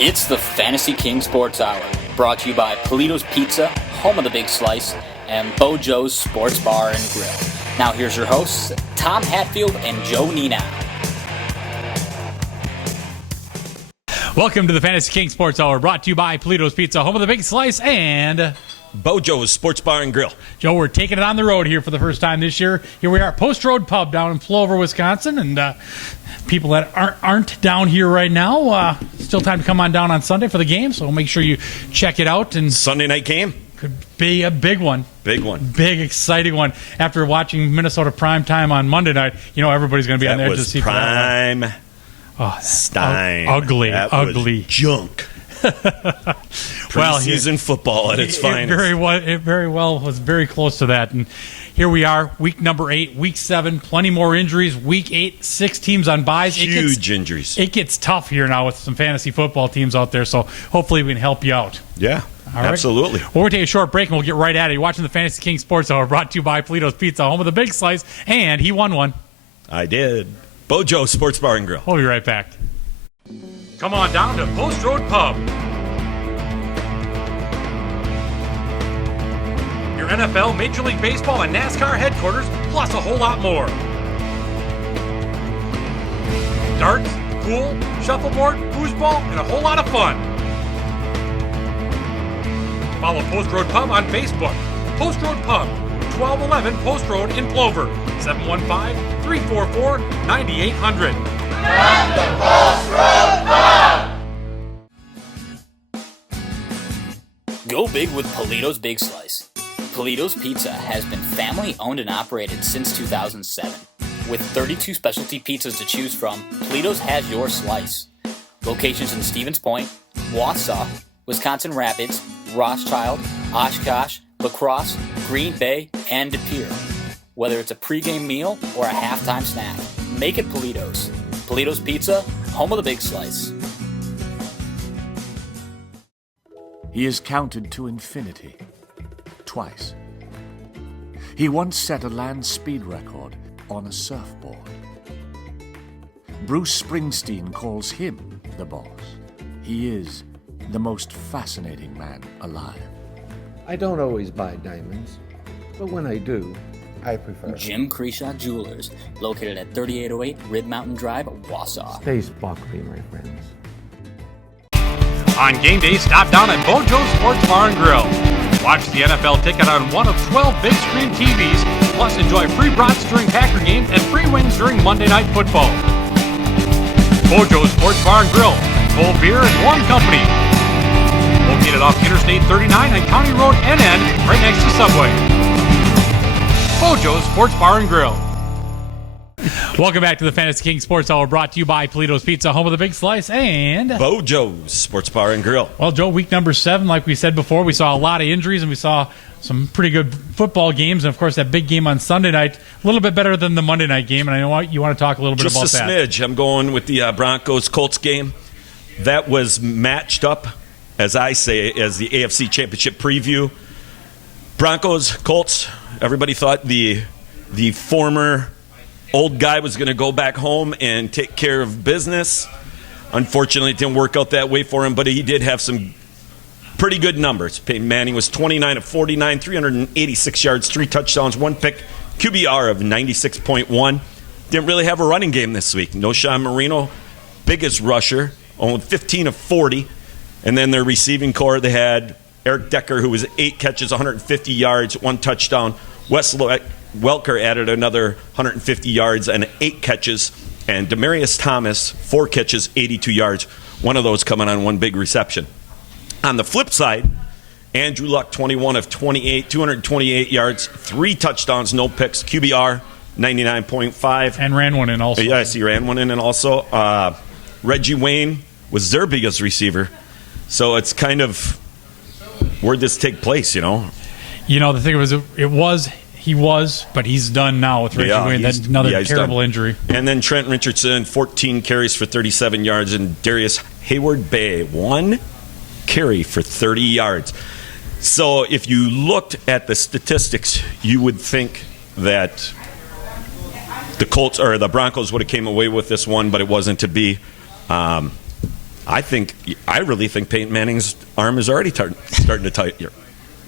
It's the Fantasy King Sports Hour, brought to you by Polito's Pizza, home of the Big Slice, and Bojo's Sports Bar and Grill. Now here's your hosts, Tom Hatfield and Joe Nienow. Welcome to the Fantasy King Sports Hour, brought to you by Polito's Pizza, home of the Big Slice, and Bojo's Sports Bar and Grill. Joe, we're taking it on the road here for the first time this year. Here we are, Post Road Pub down in Plover, Wisconsin, and people that aren't down here right now, still time to come on down on Sunday for the game, so make sure you check it out. And Sunday night game? Could be a big one. Big one. Big, exciting one. After watching Minnesota prime time on Monday night, you know everybody's going to be on there to see prime that one. Stein. Ugly. Was junk. Preseason football at its finest. It very well was very close to that. And here we are, week number 8, week 7, plenty more injuries. Week 8, 6 teams on byes. Huge injuries. It gets tough here now with some fantasy football teams out there, so hopefully we can help you out. Yeah, absolutely. Well, we'll take a short break and we'll get right at it. You're watching the Fantasy King Sports Hour, brought to you by Polito's Pizza, home of the Big Slice, and he won one. I did. Bojo Sports Bar and Grill. We'll be right back. Come on down to Post Road Pub. Your NFL, Major League Baseball, and NASCAR headquarters, plus a whole lot more. Darts, pool, shuffleboard, foosball, and a whole lot of fun. Follow Post Road Pub on Facebook. Post Road Pub, 1211 Post Road in Plover, 715-344-9800. At the Post Road Pub! Go big with Polito's Big Slice. Polito's Pizza has been family owned and operated since 2007. With 32 specialty pizzas to choose from, Polito's has your slice. Locations in Stevens Point, Wausau, Wisconsin Rapids, Rothschild, Oshkosh, La Crosse, Green Bay, and De Pere. Whether it's a pregame meal or a halftime snack, make it Polito's. Polito's Pizza, home of the Big Slice. He is counted to infinity. Twice. He once set a land speed record on a surfboard. Bruce Springsteen calls him the boss. He is the most fascinating man alive. I don't always buy diamonds, but when I do, I prefer Jim Creshaw Jewelers, located at 3808 Rib Mountain Drive, Wausau. Stay sparkly, my friends. On game day, stop down at Bojo's Sports Bar and Grill. Watch the NFL ticket on one of 12 big screen TVs, plus enjoy free brats during Packer games and free wings during Monday Night Football. Bojo's Sports Bar and Grill, cold beer and warm company. Located off Interstate 39 and County Road NN, right next to Subway. Bojo's Sports Bar and Grill. Welcome back to the Fantasy King Sports Hour, brought to you by Polito's Pizza, home of the Big Slice, and Bojo's Sports Bar and Grill. Well, Joe, week number 7, like we said before, we saw a lot of injuries, and we saw some pretty good football games, and of course that big game on Sunday night, a little bit better than the Monday night game, and I know you want to talk a little bit about that. Just a smidge. I'm going with the Broncos-Colts game. That was matched up, as I say, as the AFC Championship preview. Broncos-Colts, everybody thought the former old guy was going to go back home and take care of business. Unfortunately, it didn't work out that way for him, but he did have some pretty good numbers. Peyton Manning was 29 of 49, 386 yards, 3 touchdowns, 1 pick, QBR of 96.1. Didn't really have a running game this week. No Sean Marino, biggest rusher, only 15 of 40. And then their receiving core, they had Eric Decker, who was 8 catches, 150 yards, 1 touchdown. Wes Welker added another 150 yards and 8 catches. And Demaryius Thomas, 4 catches, 82 yards. One of those coming on 1 big reception. On the flip side, Andrew Luck, 21 of 28, 228 yards, 3 touchdowns, no picks, QBR, 99.5. And ran one in also. Yes, he ran one in and also. Reggie Wayne was their biggest receiver. So it's kind of where'd this take place, you know? You know, the thing was, he was, but he's done now with Reggie Wayne. That's another terrible injury. And then Trent Richardson, 14 carries for 37 yards, and Darius Hayward-Bay, 1 carry for 30 yards. So if you looked at the statistics, you would think that the Colts or the Broncos would have came away with this one, but it wasn't to be. I really think Peyton Manning's arm is already starting to tighten.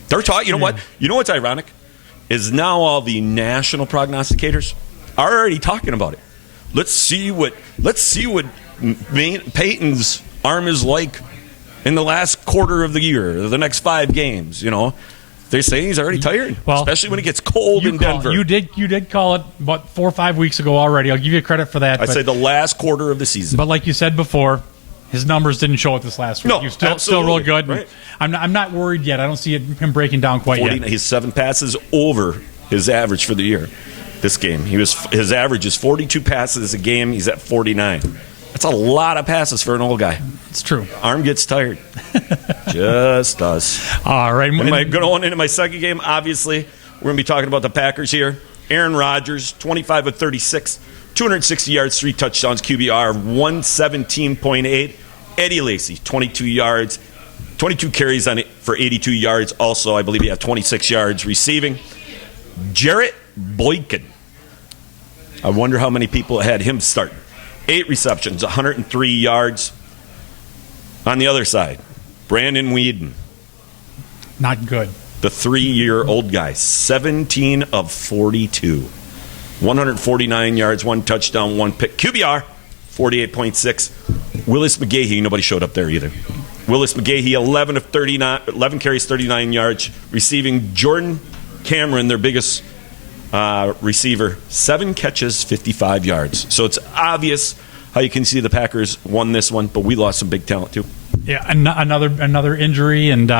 They're taught. You know what? You know what's ironic is now all the national prognosticators are already talking about it. Let's see what Peyton's arm is like in the last quarter of the year, or the next 5 games. You know, they're saying he's already tired, especially when it gets cold in Denver. You did call it about 4 or 5 weeks ago already. I'll give you credit for that. I say the last quarter of the season. But like you said before, his numbers didn't show it this last week. No, He was still real good. Right. I'm not worried yet. I don't see him breaking down quite yet. He's 7 passes over his average for the year. This game, his average is 42 passes a game. He's at 49. That's a lot of passes for an old guy. It's true. Arm gets tired. Just does. All right. Going into my second game, obviously, we're going to be talking about the Packers here. Aaron Rodgers, 25 of 36, 260 yards, 3 touchdowns, QBR 117.8. Eddie Lacy, 22 yards, 22 carries on it for 82 yards. Also, I believe he had 26 yards receiving. Jarrett Boykin. I wonder how many people had him starting. 8 receptions, 103 yards. On the other side, Brandon Whedon. Not good. The 3-year-old guy, 17 of 42. 149 yards, 1 touchdown, 1 pick. QBR, 48.6. Willis McGahee, nobody showed up there either. Willis McGahee, 11 of 39, 11 carries, 39 yards. Receiving Jordan Cameron, their biggest receiver, 7 catches, 55 yards. So it's obvious how you can see the Packers won this one, but we lost some big talent too. Yeah, another injury, and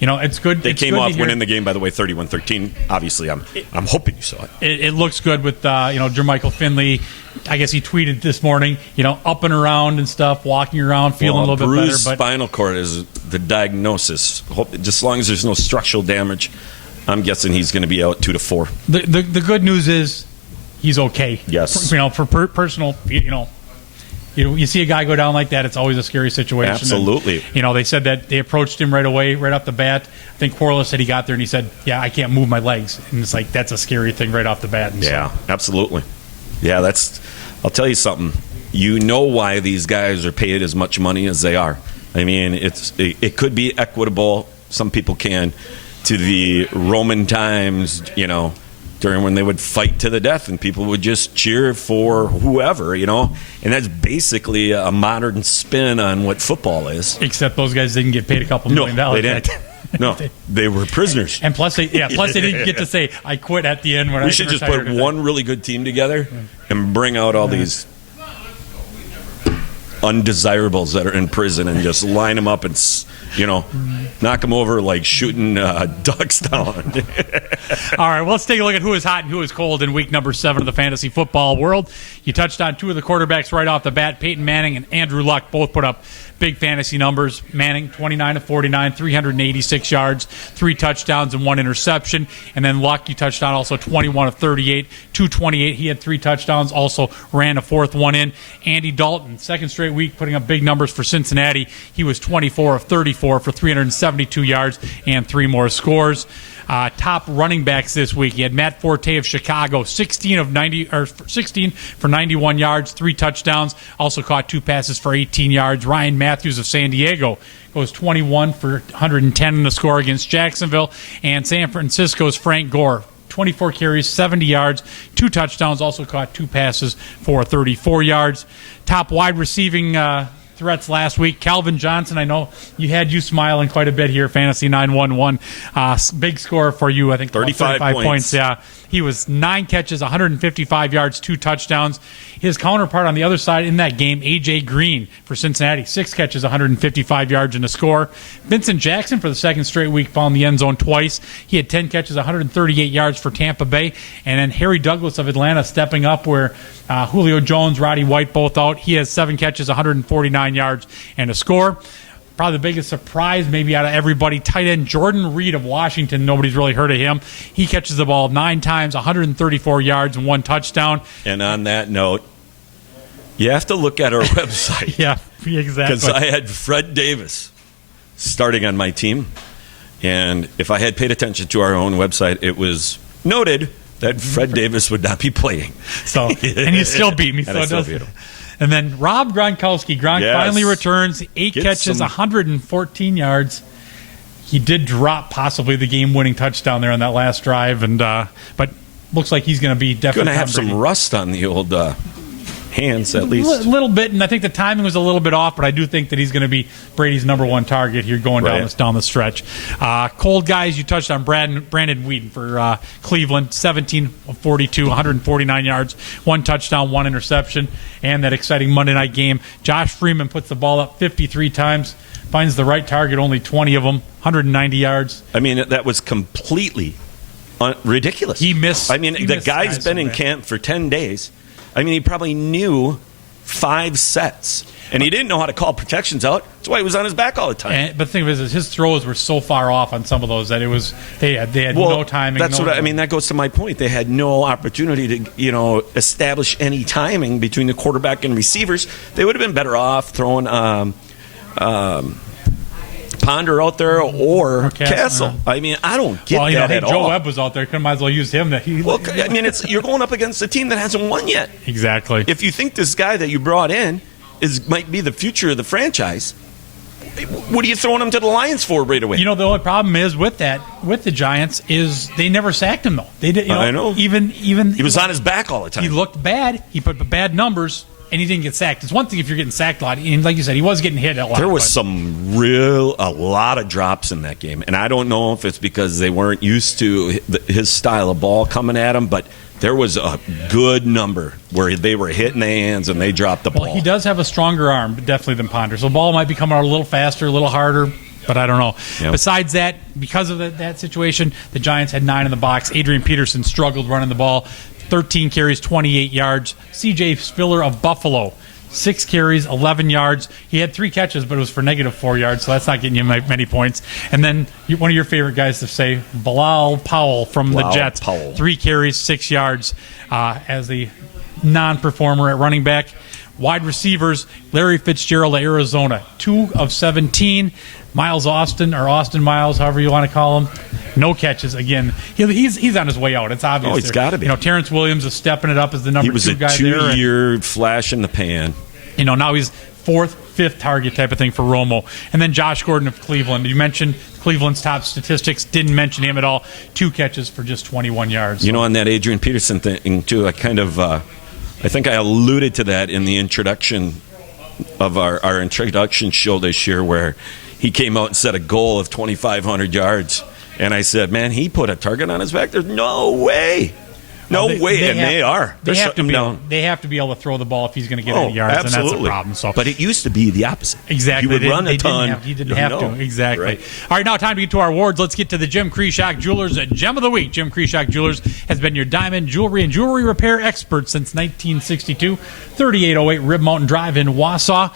it's good. They came off winning the game, by the way, 31-13. Obviously, I'm hoping you saw it. It looks good with Jermichael Finley. I guess he tweeted this morning, up and around and stuff, walking around, feeling a little bit better. Bruised spinal cord is the diagnosis. Just as long as there's no structural damage, I'm guessing he's going to be out 2 to 4. The good news is he's okay. Yes. For personal, you see a guy go down like that, it's always a scary situation. Absolutely. And, they said that they approached him right away, right off the bat. I think Corliss said he got there and he said, "Yeah, I can't move my legs," and it's like that's a scary thing right off the bat. And yeah, absolutely. Yeah, I'll tell you something. You know why these guys are paid as much money as they are. I mean, it could be equitable. Some people can. To the Roman times, during when they would fight to the death and people would just cheer for whoever, and that's basically a modern spin on what football is. Except those guys didn't get paid a couple $1 million. They didn't. No, they were prisoners. And plus they didn't get to say, "I quit" at the end. We should just put one really good team together and bring out all these undesirables that are in prison and just line them up and knock them over like shooting ducks down. All right, well, let's take a look at who is hot and who is cold in week number 7 of the fantasy football world. You touched on 2 of the quarterbacks right off the bat. Peyton Manning and Andrew Luck both put up big fantasy numbers. Manning, 29 of 49, 386 yards, 3 touchdowns, and 1 interception. And then Luck, you touched on, also 21 of 38, 228. He had 3 touchdowns, also ran a 4th one in. Andy Dalton, second straight week, putting up big numbers for Cincinnati. He was 24 of 34 for 372 yards and 3 more scores. Top running backs this week. He had Matt Forte of Chicago, 16 for 91 yards, 3 touchdowns. Also caught 2 passes for 18 yards. Ryan Matthews of San Diego goes 21 for 110 in the score against Jacksonville. And San Francisco's Frank Gore, 24 carries, 70 yards, 2 touchdowns. Also caught 2 passes for 34 yards. Top wide receiving threats last week. Calvin Johnson, I know you had you smiling quite a bit here, Fantasy 911. Big score for you, I think 35 points. Yeah, he was 9 catches, 155 yards, 2 touchdowns. His counterpart on the other side in that game, A.J. Green for Cincinnati, 6 catches, 155 yards in the score. Vincent Jackson for the second straight week found the end zone twice. He had 10 catches, 138 yards for Tampa Bay. And then Harry Douglas of Atlanta stepping up where Julio Jones, Roddy White both out. He has 7 catches, 149 yards and a score. Probably the biggest surprise maybe out of everybody, tight end Jordan Reed of Washington. Nobody's really heard of him. He catches the ball 9 times, 134 yards, and 1 touchdown. And on that note, you have to look at our website. Yeah, exactly. Because I had Fred Davis starting on my team. And if I had paid attention to our own website, it was noted that Fred Davis would not be playing. So, and you still beat me. And I still beat him. And then Rob Gronkowski. Gronk Yes. finally returns. 8 Get catches, 114 yards. He did drop possibly the game-winning touchdown there on that last drive, and but looks like he's going to be definitely Going to have some rust on the old hands, at least. A little bit, and I think the timing was a little bit off, but I do think that he's going to be Brady's number one target here going down the stretch. Cold guys, you touched on Brandon Whedon for Cleveland, 17 of 42, 149 yards, 1 touchdown, 1 interception, and that exciting Monday night game. Josh Freeman puts the ball up 53 times, finds the right target, only 20 of them, 190 yards. I mean, that was completely ridiculous. He missed. I mean, the guy's been in camp for 10 days. I mean, he probably knew 5 sets, and he didn't know how to call protections out. That's why he was on his back all the time. But the thing is, his throws were so far off on some of those that it was they had no timing. That's what I mean. That goes to my point. They had no opportunity to establish any timing between the quarterback and receivers. They would have been better off throwing Ponder out there or Castle. I mean, I don't get that at all. Joe Webb was out there. Might as well use him. I mean, you're going up against a team that hasn't won yet. Exactly. If you think this guy that you brought in might be the future of the franchise, what are you throwing him to the Lions for right away? The only problem is with the Giants is they never sacked him though. They did. I know. Even he was on his back all the time. He looked bad. He put bad numbers. And he didn't get sacked. It's one thing if you're getting sacked a lot. And like you said, he was getting hit a lot. There was a lot of drops in that game. And I don't know if it's because they weren't used to his style of ball coming at him, but there was a good number where they were hitting the hands and they dropped the ball. Well, he does have a stronger arm, definitely, than Ponder. So the ball might be coming out a little faster, a little harder. But I don't know. Yep. Besides that, because of that situation, the Giants had 9 in the box. Adrian Peterson struggled running the ball. 13 carries, 28 yards. C.J. Spiller of Buffalo, 6 carries, 11 yards. He had 3 catches, but it was for -4 yards, so that's not getting you many points. And then one of your favorite guys to say, Bilal Powell from the Jets, 3 carries, 6 yards as the non-performer at running back. Wide receivers, Larry Fitzgerald of Arizona, 2 of 17. Miles Austin, or Austin Miles, however you want to call him, no catches. Again, he's on his way out. It's obvious. Oh, he's got to be. Terrence Williams is stepping it up as the number 2 guy there. He was a 2-year flash in the pan. Now he's 4th, 5th target type of thing for Romo. And then Josh Gordon of Cleveland. You mentioned Cleveland's top statistics. Didn't mention him at all. 2 catches for just 21 yards. On that Adrian Peterson thing, too, I think I alluded to that in the introduction of our introduction show this year, where he came out and set a goal of 2,500 yards. And I said, man, he put a target on his back. There's no way. No way. They have to be able to throw the ball if he's going to get any yards, absolutely. And that's a problem. So. But it used to be the opposite. Exactly. You would run a ton. He didn't have to. Exactly. Right. All right, now time to get to our awards. Let's get to the Jim Kreshak Jewelers Gem of the Week. Jim Kreshak Jewelers has been your diamond jewelry and jewelry repair expert since 1962. 3808 Rib Mountain Drive in Wausau.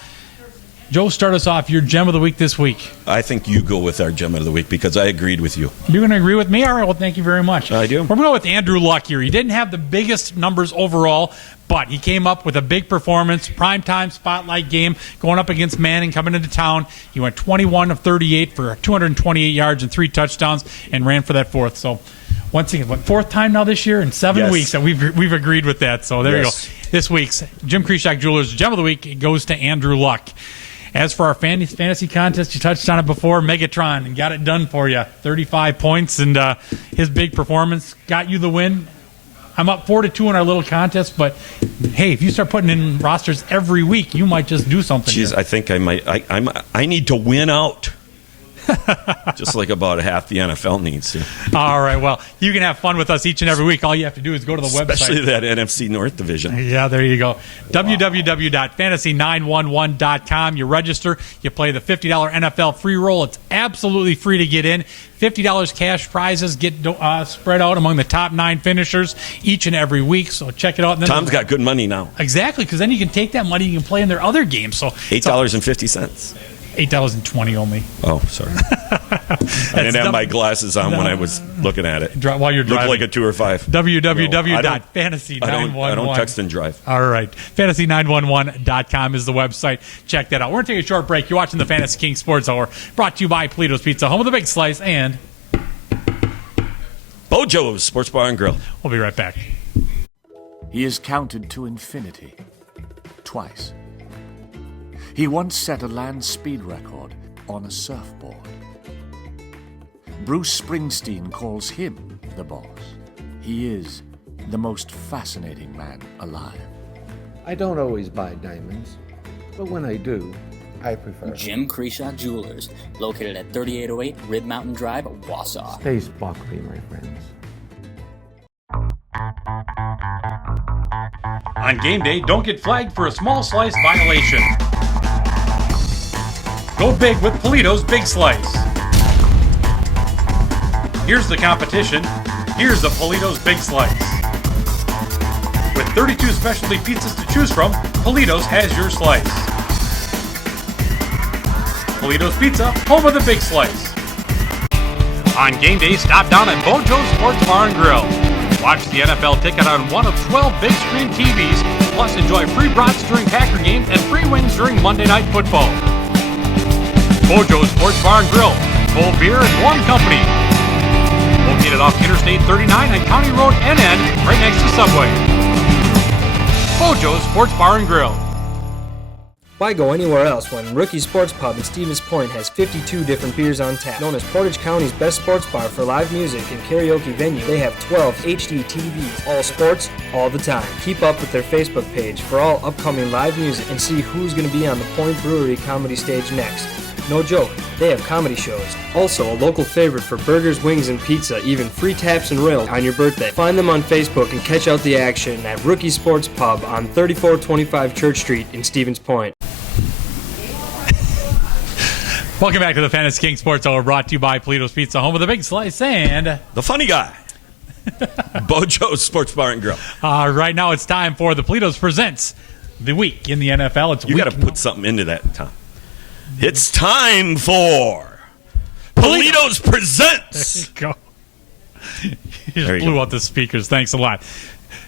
Joe, start us off. Your Gem of the Week this week. I think you go with our Gem of the Week because I agreed with you. You're going to agree with me? All right, well, thank you very much. I do. We're going to go with Andrew Luck here. He didn't have the biggest numbers overall, but he came up with a big performance, primetime spotlight game, going up against Manning, coming into town. He went 21 of 38 for 228 yards and 3 touchdowns and ran for that 4th. So, once again, 4th time now this year in 7 weeks that we've agreed with that. So, there you go. This week's Jim Kreshak Jewelers Gem of the Week goes to Andrew Luck. As for our fantasy contest, you touched on it before, Megatron, and got it done for you. 35 points, and his big performance got you the win. I'm up 4-2 in our little contest, but hey, if you start putting in rosters every week, you might just do something. Jeez, I think I might. I need to win out. Just like about half the NFL needs to. All right, well, you can have fun with us each and every week. All you have to do is go to the website. Especially that NFC North division. Yeah, there you go. www.fantasy911.com. You register. You play the $50 NFL free roll. It's absolutely free to get in. $50 cash prizes get spread out among the top 9 finishers each and every week. So check it out. And then Tom's got good money now. Exactly, because then you can take that money, you can play in their other games. So $8.50. $8.20 only. Oh, sorry. I didn't have my glasses on when I was looking at it. While you're driving. Looked like a 2 or 5. www.fantasy911. I don't text and drive. All right. Fantasy911.com is the website. Check that out. We're going to take a short break. You're watching the Fantasy King Sports Hour, brought to you by Polito's Pizza, home of the Big Slice, and Bojo's Sports Bar and Grill. We'll be right back. He is counted to infinity. twice. He once set a land speed record on a surfboard. Bruce Springsteen calls him the boss. He is the most fascinating man alive. I don't always buy diamonds, but when I do, I prefer. Jim Creshaw Jewelers, located at 3808 Rib Mountain Drive, Wausau. Stay sparkly, my friends. On game day, don't get flagged for a small slice violation. Go big with Polito's Big Slice. Here's the competition. Here's a Polito's Big Slice. With 32 specialty pizzas to choose from, Polito's has your slice. Polito's Pizza, home of the Big Slice. On game day, stop down at Bojo's Sports Bar and Grill. Watch the NFL ticket on one of 12 big screen TVs, plus enjoy free brats during Packer games and free wings during Monday Night Football. Bojo's Sports Bar and Grill, cold beer and warm company. Located off Interstate 39 and County Road NN, right next to Subway. Bojo's Sports Bar and Grill. Why go anywhere else when Rookie Sports Pub in Stevens Point has 52 different beers on tap? Known as Portage County's best sports bar for live music and karaoke venue, they have 12 HD TVs, all sports, all the time. Keep up with their Facebook page for all upcoming live music and see who's going to be on the Point Brewery comedy stage next. No joke, they have comedy shows. Also, a local favorite for burgers, wings, and pizza, even free taps and rails on your birthday. Find them on Facebook and catch out the action at Rookie Sports Pub on 3425 Church Street in Stevens Point. Welcome back to the Fantasy King Sports Hour, brought to you by Polito's Pizza, home of the Big Slice and The funny guy. Bojo's Sports Bar and Grill. Right now it's time for the Polito's Presents the Week in the NFL. You got to put something into that, Tom. It's time for Polito's Presents. There you go. You just blew out the speakers. Thanks a lot.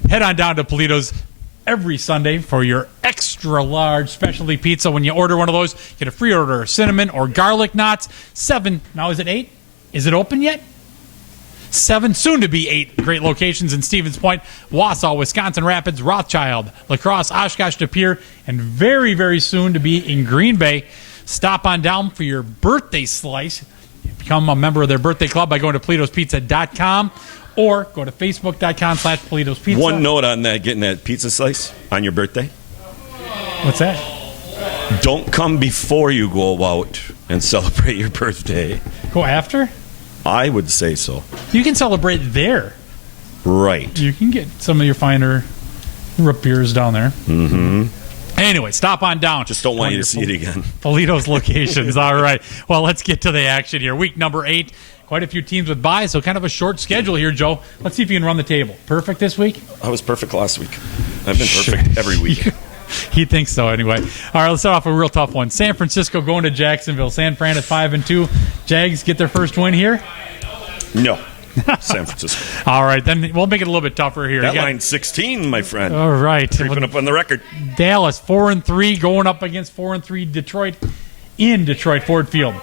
Head on down to Polito's every Sunday for your extra large specialty pizza. When you order one of those, get a free order of cinnamon or garlic knots. 7. Now is it 8? Is it open yet? 7, soon to be 8 great locations in Stevens Point, Wausau, Wisconsin Rapids, Rothschild, La Crosse, Oshkosh, De Pere, and very, very soon to be in Green Bay. Stop on down for your birthday slice. Become a member of their birthday club by going to Polito'sPizza.com or go to Facebook.com/Polito'sPizza. One note on that, getting that pizza slice on your birthday. What's that? Don't come before you go out and celebrate your birthday. Go after? I would say so. You can celebrate there. Right. You can get some of your finer root beers down there. Mm-hmm. Anyway, stop on down. Just don't want you to see it again. Polito's locations. All right. Well, let's get to the action here. Week number 8. Quite a few teams with byes, so kind of a short schedule here, Joe. Let's see if you can run the table. Perfect this week? I was perfect last week. I've been perfect every week. He thinks so anyway. All right, let's start off with a real tough one. San Francisco going to Jacksonville. San Fran at 5-2. Jags get their first win here? No. San Francisco. All right, then we'll make it a little bit tougher here. That line's 16, my friend. All right. Creeping up on the record. Dallas 4-3 going up against 4-3 Detroit in Detroit Ford Field.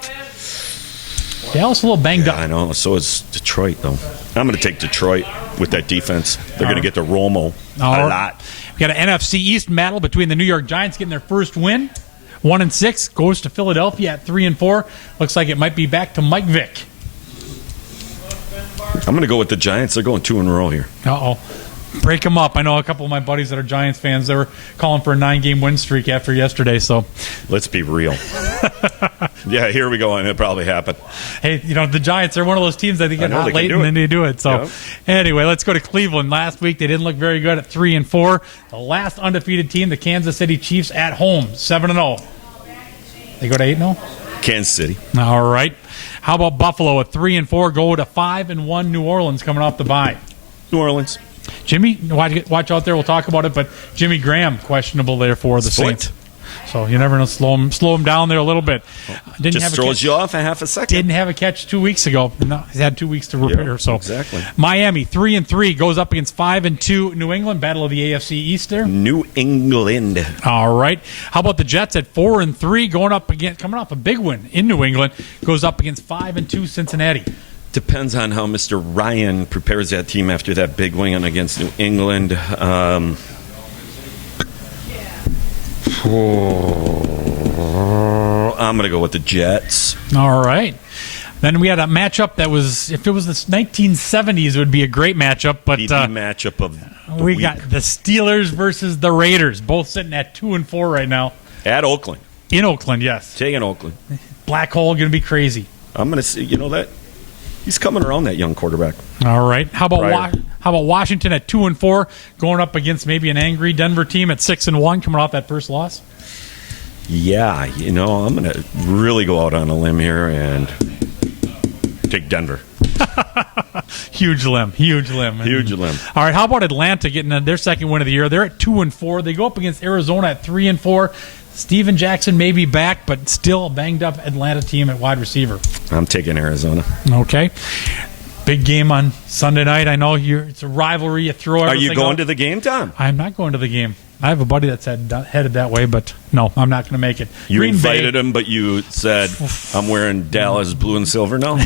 Dallas a little banged up. I know. So is Detroit, though. I'm going to take Detroit with that defense. They're going to get the Romo a lot. We got an NFC East battle between the New York Giants getting their first win. 1-6 goes to Philadelphia at 3-4. Looks like it might be back to Mike Vick. I'm going to go with the Giants. They're going 2 in a row here. Uh-oh. Break them up. I know a couple of my buddies that are Giants fans, they were calling for a 9-game win streak after yesterday. So let's be real. Yeah, here we go, and it probably happened. Hey, the Giants are one of those teams that they get hot late and then they do it. So anyway, let's go to Cleveland. Last week they didn't look very good at 3-4. The last undefeated team, the Kansas City Chiefs, at home, 7-0. They go to 8-0? Kansas City. All right. How about Buffalo at 3-4? Go to 5-1. New Orleans coming off the bye. New Orleans. Jimmy, watch out there. We'll talk about it. But Jimmy Graham questionable there for the Saints. So you never know. Slow him down there a little bit. Just throws you off a half a second. Didn't have a catch 2 weeks ago. No, he's had 2 weeks to repair. So exactly. Miami 3-3 goes up against 5-2 New England. Battle of the AFC East there. New England. All right. How about the Jets at 4-3 going up against coming off a big win in New England? Goes up against 5-2 Cincinnati. Depends on how Mr. Ryan prepares that team after that big win against New England. I'm going to go with the Jets. All right. Then we had a matchup that was, if it was the 1970s, it would be a great matchup. But The matchup of the we week. got the Steelers versus the Raiders, both sitting at 2-4 right now. At Oakland. In Oakland, yes. Taking Oakland. Black hole going to be crazy. I'm going to see, that he's coming around, that young quarterback. All right. How about Right. how about Washington at 2-4, going up against maybe an angry Denver team at 6-1, coming off that first loss? Yeah, I'm going to really go out on a limb here and take Denver. Huge limb. Huge limb. All right. How about Atlanta getting their second win of the year? They're at 2-4. They go up against Arizona at 3-4. Steven Jackson may be back, but still a banged up Atlanta team at wide receiver. I'm taking Arizona. Okay. Big game on Sunday night. I know it's a rivalry. You throw Are everything you going out. to the game, Tom? I'm not going to the game. I have a buddy that's headed that way, but no, I'm not going to make it. You Green invited Bay, him, but you said, I'm wearing Dallas blue and silver now?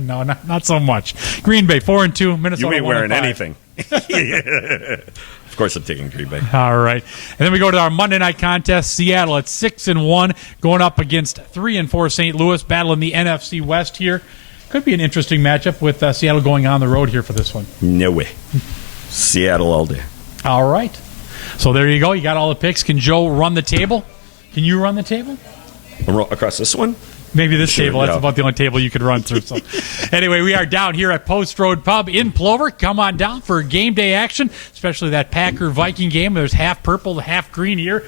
No, not so much. Green Bay 4-2. Minnesota. You ain't wearing 1-5. anything. Of course I'm taking Green Bay. All right. And then we go to our Monday night contest. Seattle at 6-1, going up against 3-4 St. Louis, battling the NFC West here. Could be an interesting matchup with Seattle going on the road here for this one. No way. Seattle all day. All right. So there you go. You got all the picks. Can Joe run the table? Can you run the table? Across this one? Maybe this Sure, table. That's yeah. about the only table you could run through. So, anyway, we are down here at Post Road Pub in Plover. Come on down for game day action, especially that Packer-Viking game. There's half purple, half green here.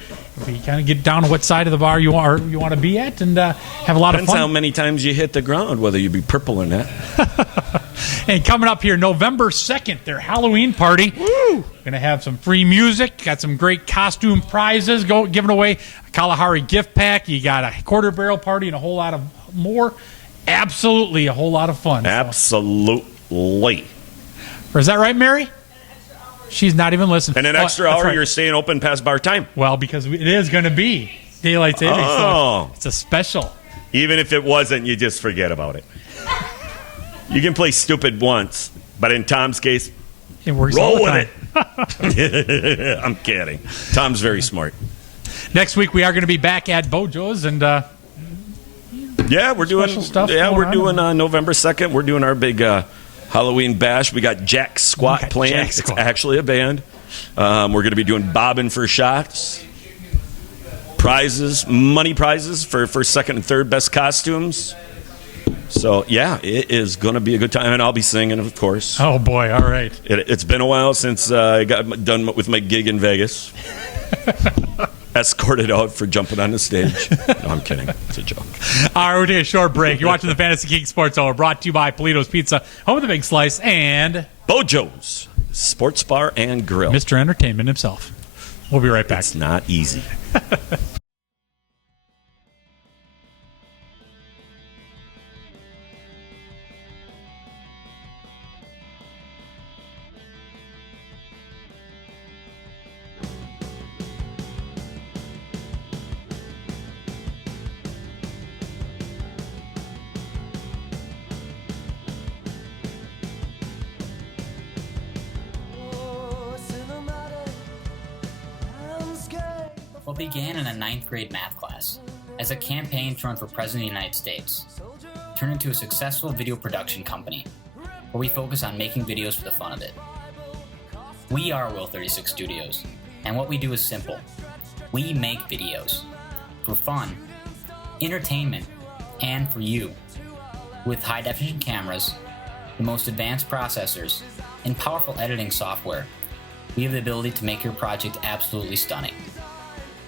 You kind of get down to what side of the bar you want to be at and have a lot Depends of fun. how many times you hit the ground, whether you be purple or not. And coming up here, November 2nd, their Halloween party. Woo! Going to have some free music, got some great costume prizes giving away a Kalahari gift pack. You got a quarter barrel party and a whole lot of more. Absolutely a whole lot of fun. Absolutely. Is that right, Mary? She's not even listening. And an Oh, extra that's hour, right. You're staying open past bar time. Well, because it is going to be daylight savings. Oh. So it's a special. Even if it wasn't, you just forget about it. You can play stupid once, but in Tom's case, It works all roll the with time. it. I'm kidding. Tom's very smart. Next week, we are going to be back at Bojo's and Yeah, we're doing Special stuff Yeah, going we're on. doing November 2nd. We're doing our big Halloween bash. We got Jack Squat Got playing. Jack It's Squat. actually a band. We're going to be doing bobbing for shots, prizes, money prizes for second and third best costumes. So yeah, it is going to be a good time, and I'll be singing, of course. oh boy, all right. It's been a while since I got done with my gig in Vegas. Escorted out for jumping on the stage. No, I'm kidding. It's a joke. All right, we're taking a short break. You're watching the Fantasy King Sports Hour, brought to you by Polito's Pizza, home of the Big Slice, and Bojo's Sports Bar and Grill. Mr. Entertainment himself. We'll be right back. It's not easy. What began in a 9th grade math class as a campaign to run for President of the United States turned into a successful video production company where we focus on making videos for the fun of it. We are Will 36 Studios, and what we do is simple. We make videos for fun, entertainment, and for you. With high-definition cameras, the most advanced processors, and powerful editing software, we have the ability to make your project absolutely stunning.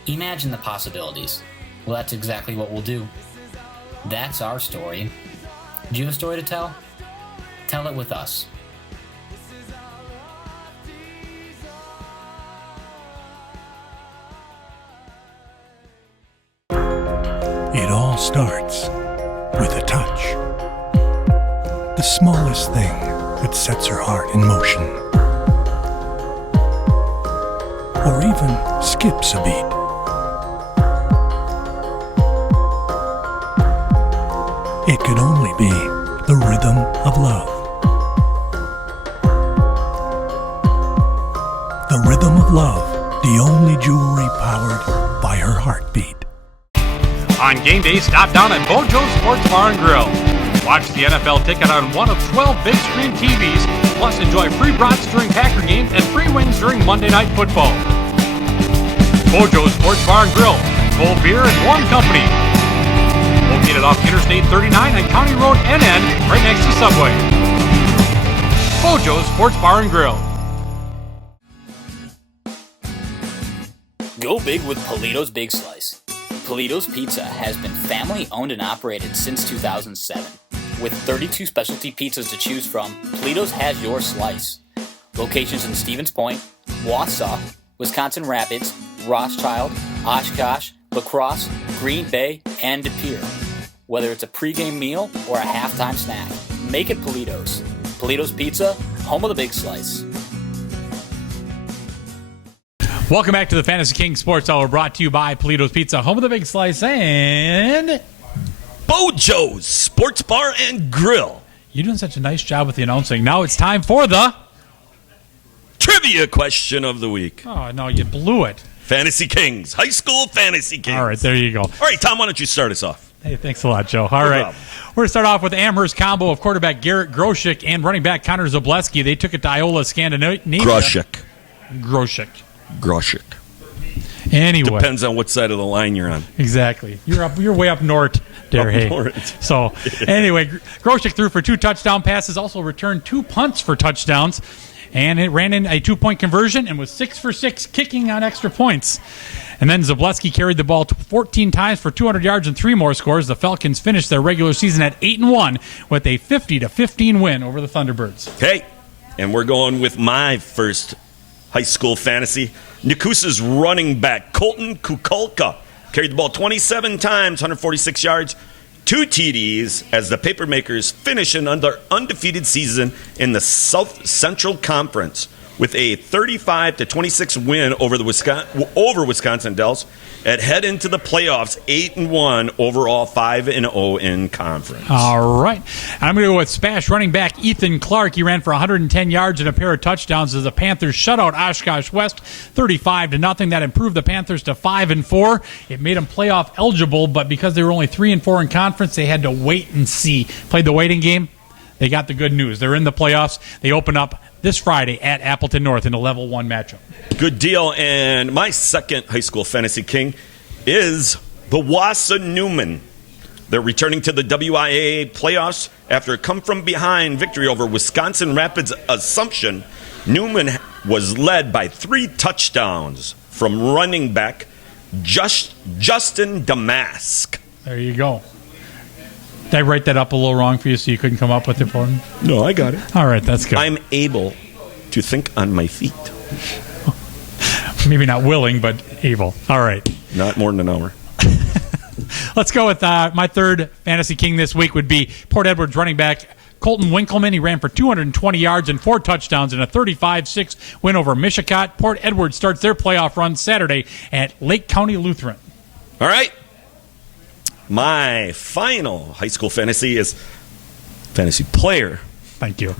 Imagine the possibilities. Well, that's exactly what we'll do. That's our story. Do you have a story to tell? Tell it with us. It all starts with a touch. The smallest thing that sets her heart in motion. Or even skips a beat. It could only be the rhythm of love. The rhythm of love, the only jewelry powered by by her heartbeat. On game day, stop down at Bojo's Sports Bar and Grill. Watch the NFL ticket on one of 12 big screen TVs, plus enjoy free brats during Packer games and free wings during Monday Night Football. Bojo's Sports Bar and Grill, cold beer and warm company. Located off Interstate 39 and County Road NN, right next to Subway. Bojo's Sports Bar and Grill. Go big with Polito's Big Slice. Polito's Pizza has been family owned and operated since 2007. With 32 specialty pizzas to choose from, Polito's has your slice. Locations in Stevens Point, Wausau, Wisconsin Rapids, Rothschild, Oshkosh, La Crosse, Green Bay, and De Pere. Whether it's a pregame meal or a halftime snack, make it Polito's. Polito's Pizza, home of the Big Slice. Welcome back to the Fantasy King Sports Hour, brought to you by Polito's Pizza, home of the Big Slice, and Bojo's Sports Bar and Grill. You're doing such a nice job with the announcing. Now it's time for the Trivia question of the week. Oh, no, you blew it. Fantasy Kings. High school Fantasy Kings. All right, there you go. All right, Tom, why don't you start us off? Hey, thanks a lot, Joe. All right. problem. We're going to start off with Amherst combo of quarterback Garrett Groshek and running back Connor Zableski. They took it to Iola, Scandinavia. Groshek. Anyway. Depends on what side of the line you're on. Exactly. You're way up north there, hey. North. So, anyway, Groshek threw for 2 touchdown passes, also returned 2 punts for touchdowns, and it ran in a 2-point conversion and was 6 for 6 kicking on extra points. And then Zableski carried the ball 14 times for 200 yards and 3 more scores. The Falcons finished their regular season at 8-1 with a 50-15 win over the Thunderbirds. Okay, and we're going with my first high school fantasy. Nakusa's running back, Colton Kukulka, carried the ball 27 times, 146 yards, 2 TDs, as the Papermakers finish an undefeated season in the South Central Conference with a 35-26 win over Wisconsin Dells and head into the playoffs 8-1 overall, 5-0 in conference. All right. I'm going to go with Spash running back Ethan Clark. He ran for 110 yards and a pair of touchdowns as the Panthers shut out Oshkosh West 35-0. That improved the Panthers to 5-4. It made them playoff eligible, but because they were only 3-4 in conference, they had to wait and see. Played the waiting game. They got the good news. They're in the playoffs. They open up this Friday at Appleton North in a level 1 matchup. Good deal. And my second high school fantasy king is the Wassa Newman. They're returning to the WIAA playoffs after a come-from-behind victory over Wisconsin Rapids Assumption. Newman was led by 3 touchdowns from running back Justin Damask. There you go. Did I write that up a little wrong for you so you couldn't come up with it for me? No, I got it. All right, that's good. I'm able to think on my feet. Maybe not willing, but able. All right. Not more than an hour. Let's go with my third fantasy king this week would be Port Edwards running back Colton Winkleman. He ran for 220 yards and 4 touchdowns in a 35-6 win over Mishicot. Port Edwards starts their playoff run Saturday at Lake County Lutheran. All right. My final high school fantasy is fantasy player. Thank you.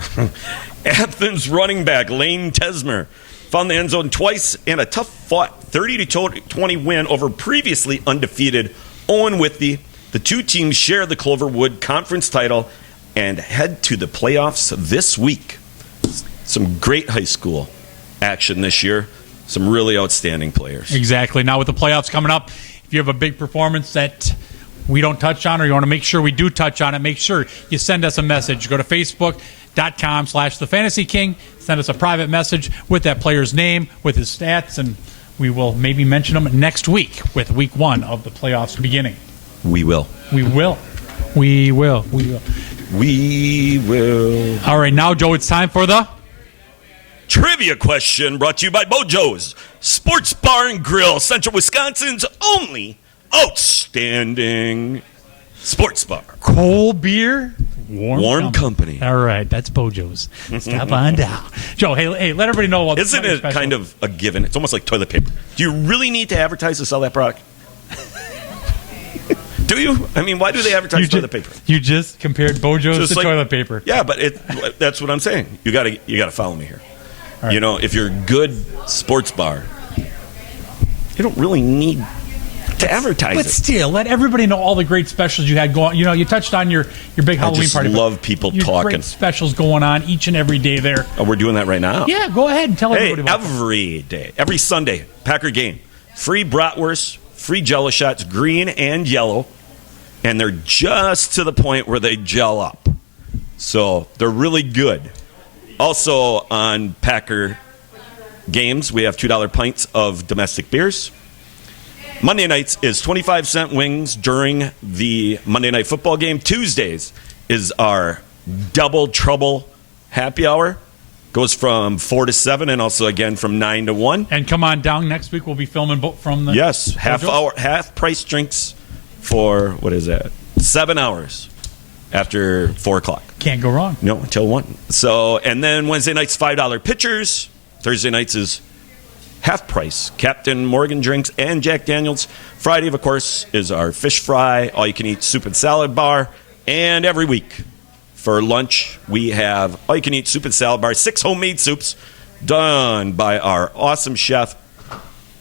Athens running back Lane Tesmer found the end zone twice in a tough-fought 30-20 win over previously undefeated Owen Whitby. The 2 teams share the Cloverwood Conference title and head to the playoffs this week. Some great high school action this year. Some really outstanding players. Exactly. Now with the playoffs coming up, if you have a big performance that we don't touch on or you want to make sure we do touch on it, make sure you send us a message. Go to Facebook.com/TheFantasyKing. Send us a private message with that player's name, with his stats, and we will maybe mention them next week with week 1 of the playoffs beginning. We will. We will. We will. We will. We will. All right, now, Joe, it's time for the trivia question brought to you by Bojo's Sports Bar and Grill, Central Wisconsin's only outstanding sports bar. Cold beer, warm company. All right, that's Bojo's. Stop on down. Joe, hey, let everybody know. Isn't it special. Kind of a given? It's almost like toilet paper. Do you really need to advertise to sell that product? Do you? I mean, why do they advertise toilet paper? You just compared Bojo's to toilet paper. Yeah, but that's what I'm saying. You got to follow me here. Right. You know, if you're a good sports bar, you don't really need to advertise But it. still, let everybody know all the great specials you had going. You know, you touched on your big Halloween just party. love people your talking. Great specials going on each and every day there. Oh, we're doing that right now. Yeah, go ahead and tell Hey, everybody about it. every day, every Sunday, Packer game, free bratwurst, free Jello shots, green and yellow, and they're just to the point where they gel up. So they're really good. Also on Packer games, we have $2 pints of domestic beers. Monday nights is 25-cent wings during the Monday Night Football game. Tuesdays is our Double Trouble happy hour. Goes from 4 to 7 and also again from 9 to 1. And come on down next week. We'll be filming from the Yes, half price drinks for, what is that, 7 hours after 4 o'clock. Can't go wrong. No, until 1. So, and then Wednesday nights, $5 pitchers. Thursday nights is half price. Captain Morgan drinks and Jack Daniels. Friday, of course, is our fish fry, all-you-can-eat soup and salad bar. And every week for lunch, we have all-you-can-eat soup and salad bar, 6 homemade soups done by our awesome chef.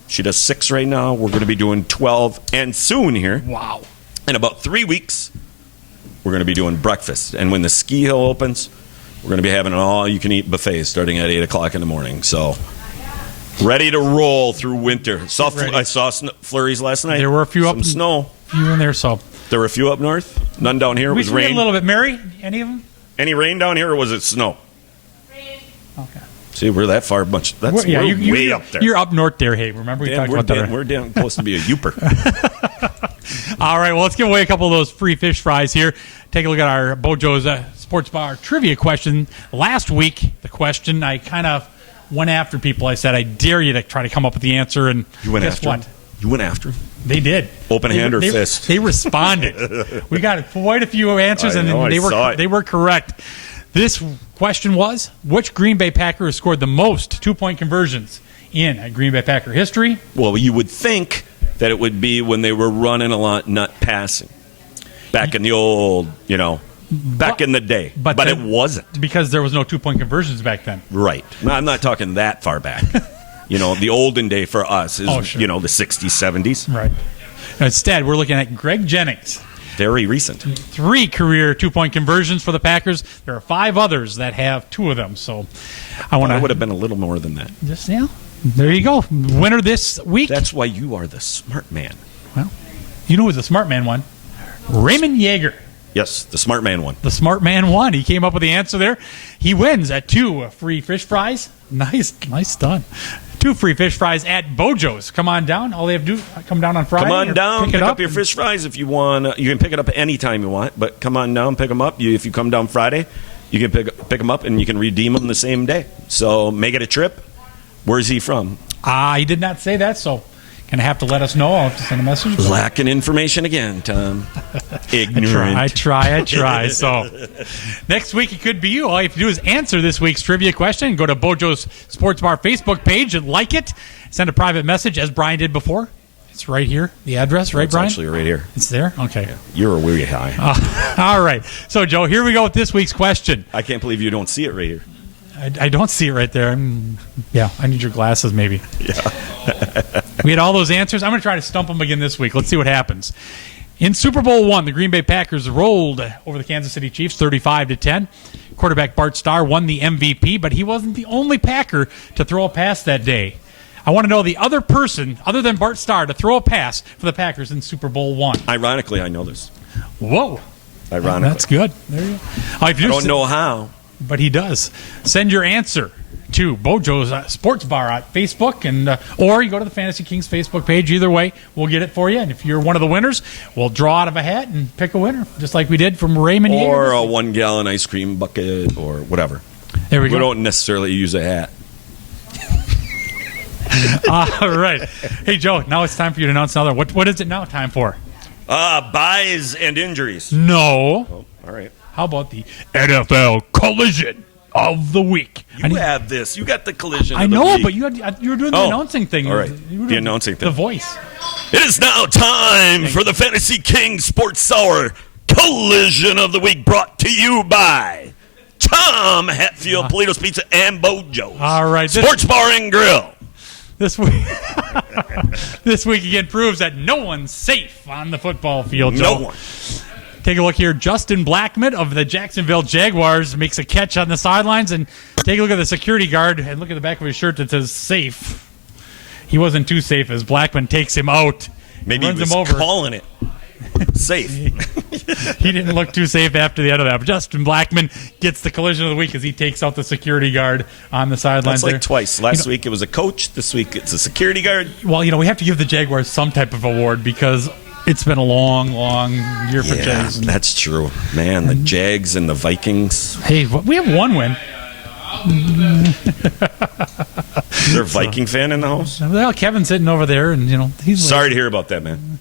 She does 6 right now. We're going to be doing 12. And soon here, Wow. in about 3 weeks, we're going to be doing breakfast. And when the ski hill opens, we're going to be having an all-you-can-eat buffet starting at 8 o'clock in the morning. So, ready to roll through winter. I saw flurries last night. There were a few Some snow. You in there, so. There were a few up north. None down here. It was We rain. a little bit. Mary, any of them? Any rain down here, or was it snow? Okay. See, we're that far. We're way up there. You're up north there, hey. Remember we talked about that. We're damn close to be a Youper. All right, well, let's give away a couple of those free fish fries here. Take a look at our Bojo's Sports Bar trivia question. Last week, the question, I kind of went after people. I said, I dare you to try to come up with the answer. And You went guess after what? him? You went after him? They did. Open hand or fist? They responded. We got quite a few answers, I and know, they were correct. This question was, which Green Bay Packer has scored the most two-point conversions in Green Bay Packer history? Well, you would think that it would be when they were running a lot, not passing. Back in the old, back in the day. But it wasn't. Because there was no two-point conversions back then. Right. No, I'm not talking that far back. The olden day for us is, the 60s, 70s. Right. Instead, we're looking at Greg Jennings. Very recent. 3 career two-point conversions for the Packers. There are 5 others that have 2 of them. So I want to. It would have been a little more than that. There you go. Winner this week. That's why you are the smart man. Well, you know who the smart man won? Raymond Yeager. Yes, the smart man won. The smart man won. He came up with the answer there. He wins at 2 free fish fries. Nice done. 2 free fish fries at Bojo's. Come on down. All they have to do, come down on Friday. Come on down, pick up your and fish fries if you want. You can pick it up anytime you want, but come on down, pick them up. If you come down Friday, you can pick them up and you can redeem them the same day. So make it a trip. Where's he from? He did not say that, so going to have to let us know. I'll have to send a message. Lacking information again, Tom. Ignorant. I try. So next week it could be you. All you have to do is answer this week's trivia question. Go to Bojo's Sports Bar Facebook page and like it. Send a private message as Brian did before. It's right here. The address, right, Brian? It's actually right here. It's there? Okay. Yeah. You're a weary high. All right. So, Joe, here we go with this week's question. I can't believe you don't see it right here. I don't see it right there. I need your glasses maybe. Yeah. We had all those answers. I'm going to try to stump them again this week. Let's see what happens. In Super Bowl I, the Green Bay Packers rolled over the Kansas City Chiefs 35-10. Quarterback Bart Starr won the MVP, but he wasn't the only Packer to throw a pass that day. I want to know the other person, other than Bart Starr, to throw a pass for the Packers in Super Bowl I. Ironically, I know this. Whoa. Ironically. That's good. There you go. I don't know how. But he does. Send your answer to Bojo's Sports Bar at Facebook, and or you go to the Fantasy Kings Facebook page. Either way, we'll get it for you. And if you're one of the winners, we'll draw out of a hat and pick a winner, just like we did from Raymond Yeager. Or a 1-gallon ice cream bucket or whatever. There we go. We don't necessarily use a hat. All right. Hey, Joe, now it's time for you to announce another. What is it now time for? Buys and injuries. No. Oh, all right. How about the NFL Collision of the Week? You have this. You got the collision I of the know, week. but you were doing the announcing thing. All right. The announcing thing. The voice. It is now time for the Fantasy King Sports Hour Collision of the Week, brought to you by Tom Hatfield, Polito's Pizza, and Bojo's. All right. Sports Bar and Grill. This week, this week again proves that no one's safe on the football field, Joe. No one. Take a look here. Justin Blackmon of the Jacksonville Jaguars makes a catch on the sidelines, and take a look at the security guard and look at the back of his shirt that says safe. He wasn't too safe as Blackmon takes him out. Maybe runs he was him over. calling it safe. He didn't look too safe after the end of that. But Justin Blackmon gets the collision of the week as he takes out the security guard on the sidelines. That's like twice. Last week it was a coach. This week it's a security guard. Well, we have to give the Jaguars some type of award because it's been a long, long year for Jags. That's true. Man, the Jags and the Vikings. Hey, we have one win. Is there a Viking fan in the house? Well, Kevin's sitting over there, and he's sorry to hear about that, man.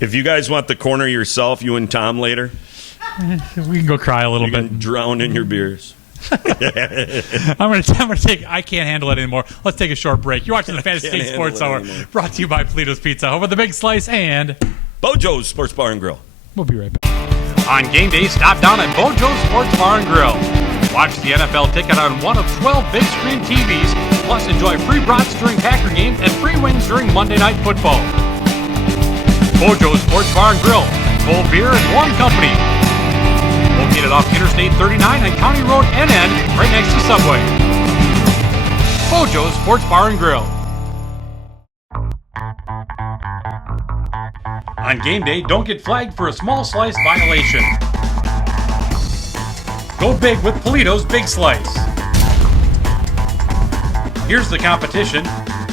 If you guys want the corner yourself, you and Tom later, we can go cry a little you bit. can drown in your beers. I'm gonna take. I can't handle it anymore. Let's take a short break. You're watching the Fantasy King Sports Hour, brought to you by Polito's Pizza, home of the Big Slice and Bojo's Sports Bar and Grill. We'll be right back. On game day, stop down at Bojo's Sports Bar and Grill. Watch the NFL ticket on one of 12 big screen TVs, plus enjoy free brats during Packer games and free wings during Monday Night Football. Bojo's Sports Bar and Grill, cold beer and warm company. Located off Interstate 39 and County Road NN, right next to Subway. Bojo's Sports Bar and Grill. On game day, don't get flagged for a small slice violation. Go big with Polito's Big Slice. Here's the competition.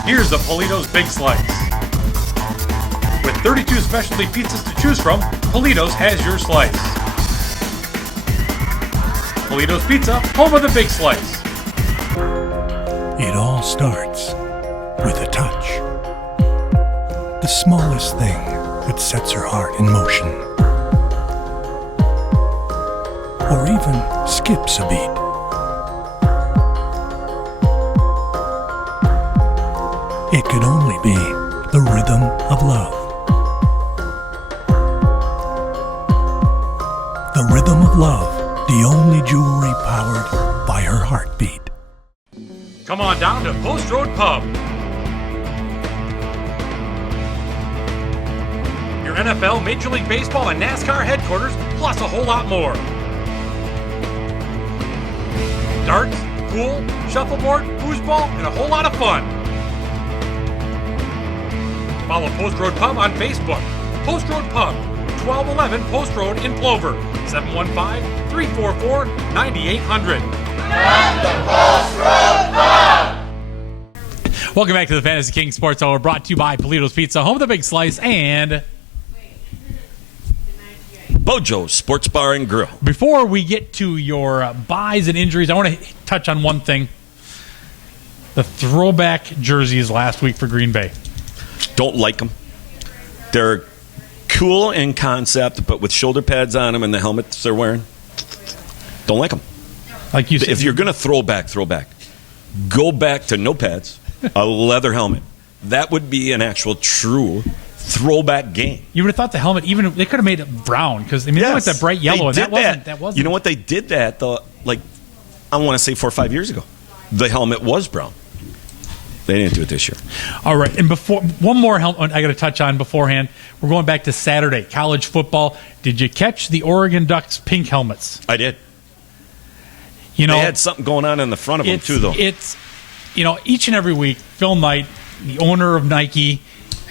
Here's the Polito's Big Slice. With 32 specialty pizzas to choose from, Polito's has your slice. Polito's Pizza, home of the Big Slice. It all starts with a touch. The smallest thing that sets her heart in motion. Or even skips a beat. It could only be the rhythm of love. The rhythm of love, the only jewelry powered by her heartbeat. Come on down to Post Road Pub. Your NFL, Major League Baseball, and NASCAR headquarters, plus a whole lot more. Darts, pool, shuffleboard, foosball, and a whole lot of fun. Follow Post Road Pub on Facebook. Post Road Pub, 1211 Post Road in Plover, 715-344-9800. Welcome back to the Fantasy King Sports Hour, brought to you by Polito's Pizza, home of the Big Slice, and Bojo's Sports Bar and Grill. Before we get to your buys and injuries, I want to touch on one thing. The throwback jerseys last week for Green Bay. Don't like them. They're cool in concept, but with shoulder pads on them and the helmets they're wearing, don't like them. Like you said, if you're going to throw back, go back to no pads, a leather helmet. That would be an actual true throwback game. You would have thought the helmet, even they could have made it brown because they went that bright yellow, and that wasn't. You know what, they did that I want to say 4 or 5 years ago. The helmet was brown. They didn't do it this year. All right, and before one more helmet I got to touch on beforehand. We're going back to Saturday, college football. Did you catch the Oregon Ducks pink helmets? I did. They had something going on in the front of them too, though. It's each and every week, Phil Knight, the owner of Nike,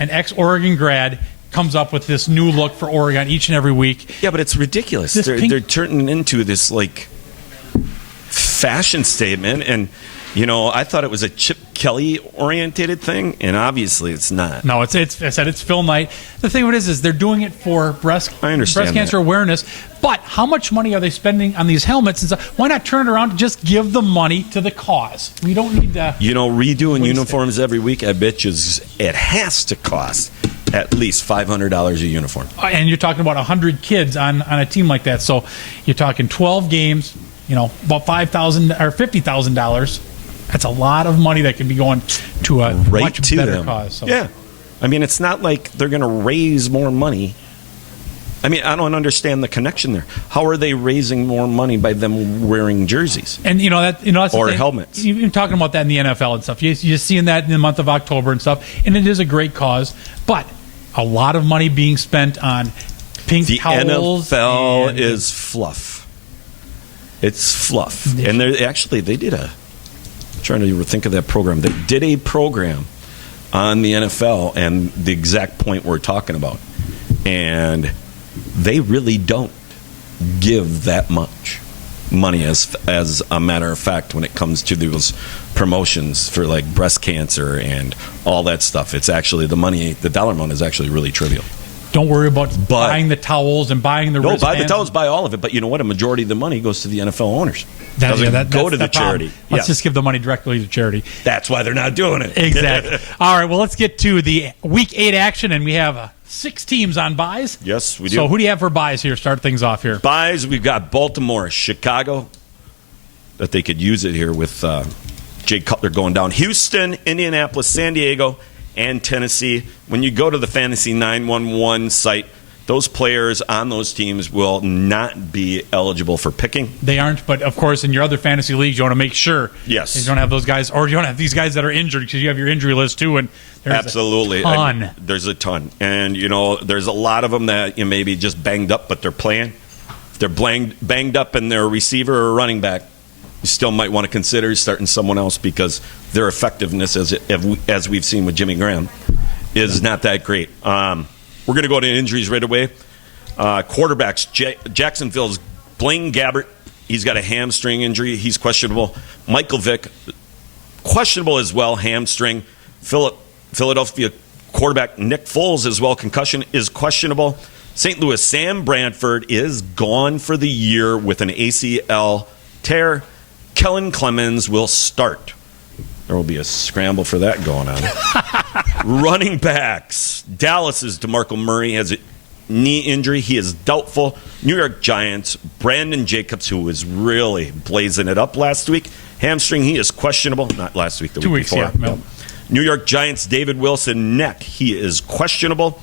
an ex-Oregon grad, comes up with this new look for Oregon each and every week. Yeah, but it's ridiculous. They're turning into this fashion statement, and I thought it was a Chip Kelly orientated thing, and obviously it's not. No, it's Phil Knight. The thing of it is they're doing it for breast cancer awareness. But how much money are they spending on these helmets? And so why not turn it around and just give the money to the cause? We don't need to. Redoing uniforms every week, I bet it has to cost at least $500 a uniform. And you're talking about 100 kids on a team like that. So you're talking 12 games, about $5,000 or $50,000. That's a lot of money that could be going to a much better cause. So. Yeah. I mean, it's not like they're going to raise more money I mean, I don't understand the connection there. How are they raising more money by them wearing jerseys? And that's or the thing. helmets? You've been talking about that in the NFL and stuff. You're seeing that in the month of October and stuff, and it is a great cause. But a lot of money being spent on pink towels. The NFL is fluff. It's fluff. And they did I'm trying to think of that program. They did a program on the NFL and the exact point we're talking about. And they really don't give that much money as a matter of fact when it comes to those promotions for like breast cancer and all that stuff. It's actually the dollar amount is actually really trivial. Don't worry about buying the towels and buying the wristbands. No, buy the towels, buy all of it. But you know what? A majority of the money goes to the NFL owners. Doesn't go to the charity. Let's just give the money directly to charity. That's why they're not doing it. Exactly. All right, well, let's get to the Week 8 action, and we have 6 teams on buys. Yes, we do. So who do you have for buys here? Start things off here. Buys, we've got Baltimore, Chicago, that they could use it here with Jay Cutler going down. Houston, Indianapolis, San Diego, and Tennessee. When you go to the Fantasy 911 site, those players on those teams will not be eligible for picking. They aren't, but of course, in your other fantasy leagues, you want to make sure you don't have those guys, or you don't have these guys that are injured because you have your injury list too. And there's absolutely a ton. There's a ton, and there's a lot of them that maybe just banged up, but they're playing. If they're banged up and they're a receiver or a running back, you still might want to consider starting someone else because their effectiveness, as we've seen with Jimmy Graham, is not that great. We're going to go to injuries right away. Quarterbacks, Jacksonville's Blaine Gabbert. He's got a hamstring injury. He's questionable. Michael Vick, questionable as well, hamstring. Philadelphia quarterback Nick Foles as well, concussion is questionable. St. Louis, Sam Bradford is gone for the year with an ACL tear. Kellen Clemens will start. There will be a scramble for that going on. Running backs. Dallas's DeMarco Murray has a knee injury. He is doubtful. New York Giants, Brandon Jacobs, who was really blazing it up last week. Hamstring, he is questionable. Not last week, the 2 week weeks, before. Yeah. New York Giants, David Wilson, neck. He is questionable.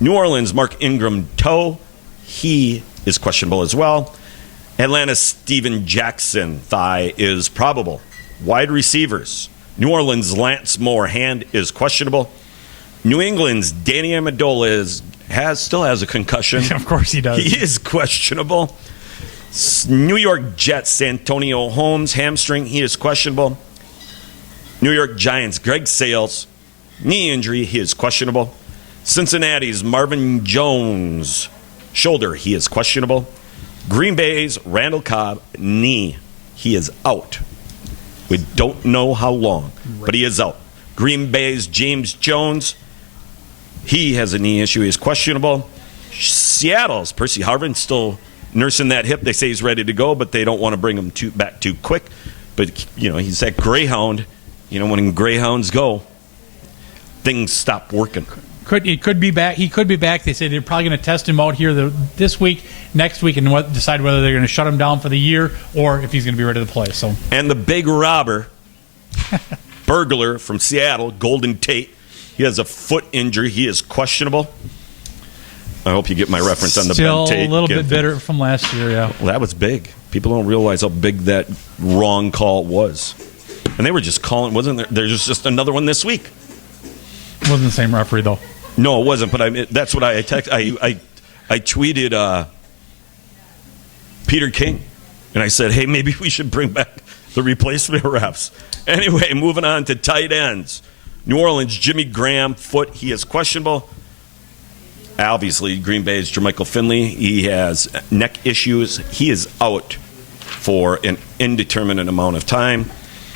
New Orleans, Mark Ingram, toe. He is questionable as well. Atlanta's Steven Jackson, thigh, is probable. Wide receivers. New Orleans' Lance Moore, hand is questionable. New England's Danny Amendola still has a concussion. Of course he does. He is questionable. New York Jets, Santonio Holmes, hamstring, he is questionable. New York Giants, Greg Sales, knee injury, he is questionable. Cincinnati's Marvin Jones, shoulder, he is questionable. Green Bay's Randall Cobb, knee, he is out. We don't know how long, but he is out. Green Bay's James Jones, he has a knee issue. He is questionable. Seattle's Percy Harvin still nursing that hip. They say he's ready to go, but they don't want to bring him back too quick. But, he's that greyhound. When greyhounds go, things stop working. He could be back. He could be back. They say they're probably going to test him out here this week, next week, and decide whether they're going to shut him down for the year or if he's going to be ready to play. So, and the big robber, burglar from Seattle, Golden Tate, he has a foot injury. He is questionable. I hope you get my reference on the Ben Tate. Still a little bit bitter from last year, yeah. Well, that was big. People don't realize how big that wrong call was. And they were just calling, wasn't there? There's just another one this week. It wasn't the same referee, though. No, it wasn't, but that's what I tweeted Peter King, and I said, hey, maybe we should bring back the replacement refs. Anyway, moving on to tight ends. New Orleans, Jimmy Graham, foot, he is questionable. Obviously, Green Bay's Jermichael Finley, he has neck issues. He is out for an indeterminate amount of time.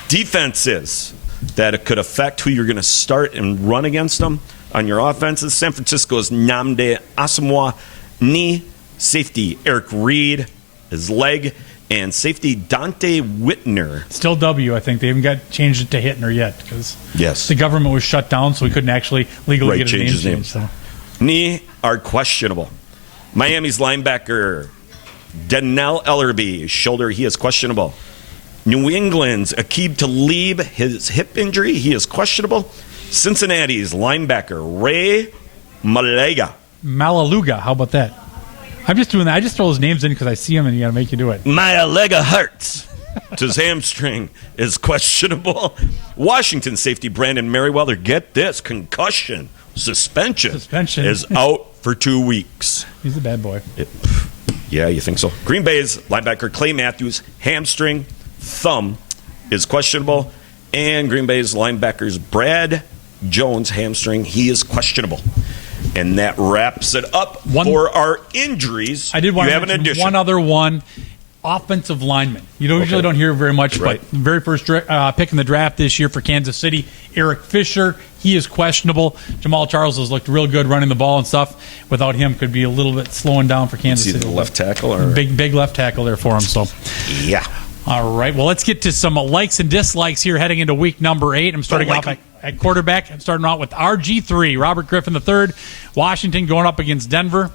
Defenses that it could affect who you're going to start and run against them on your offenses. San Francisco's Nnamdi Asomugha, knee. Safety Eric Reed, his leg. And safety Dante Whitner. Still W, I think. They haven't changed it to Hittner yet because the government was shut down, so we couldn't actually legally get his name changed. So. Knee are questionable. Miami's linebacker Dannell Ellerbe, shoulder, he is questionable. New England's Aqib Talib, his hip injury, he is questionable. Cincinnati's linebacker Ray Malaluga, how about that? I'm just doing that. I just throw those names in because I see them and you got to make you do it. My leg hurts. His hamstring is questionable. Washington safety Brandon Merriweather, get this, concussion, suspension is out for 2 weeks. He's a bad boy. Yeah, you think so? Green Bay's linebacker Clay Matthews, hamstring, thumb is questionable. And Green Bay's linebackers Brad Jones, hamstring, he is questionable. And that wraps it up for our injuries. I did want to mention an addition. One other one. Offensive lineman. You usually don't hear very much, right. But the very first pick in the draft this year for Kansas City, Eric Fisher, he is questionable. Jamal Charles has looked real good running the ball and stuff. Without him, could be a little bit slowing down for Kansas City. The left tackle? Or? Big left tackle there for him. So, yeah. All right, well, let's get to some likes and dislikes here heading into week number 8. I'm starting off at quarterback. I'm starting out with RG3, Robert Griffin III. Washington going up against Denver.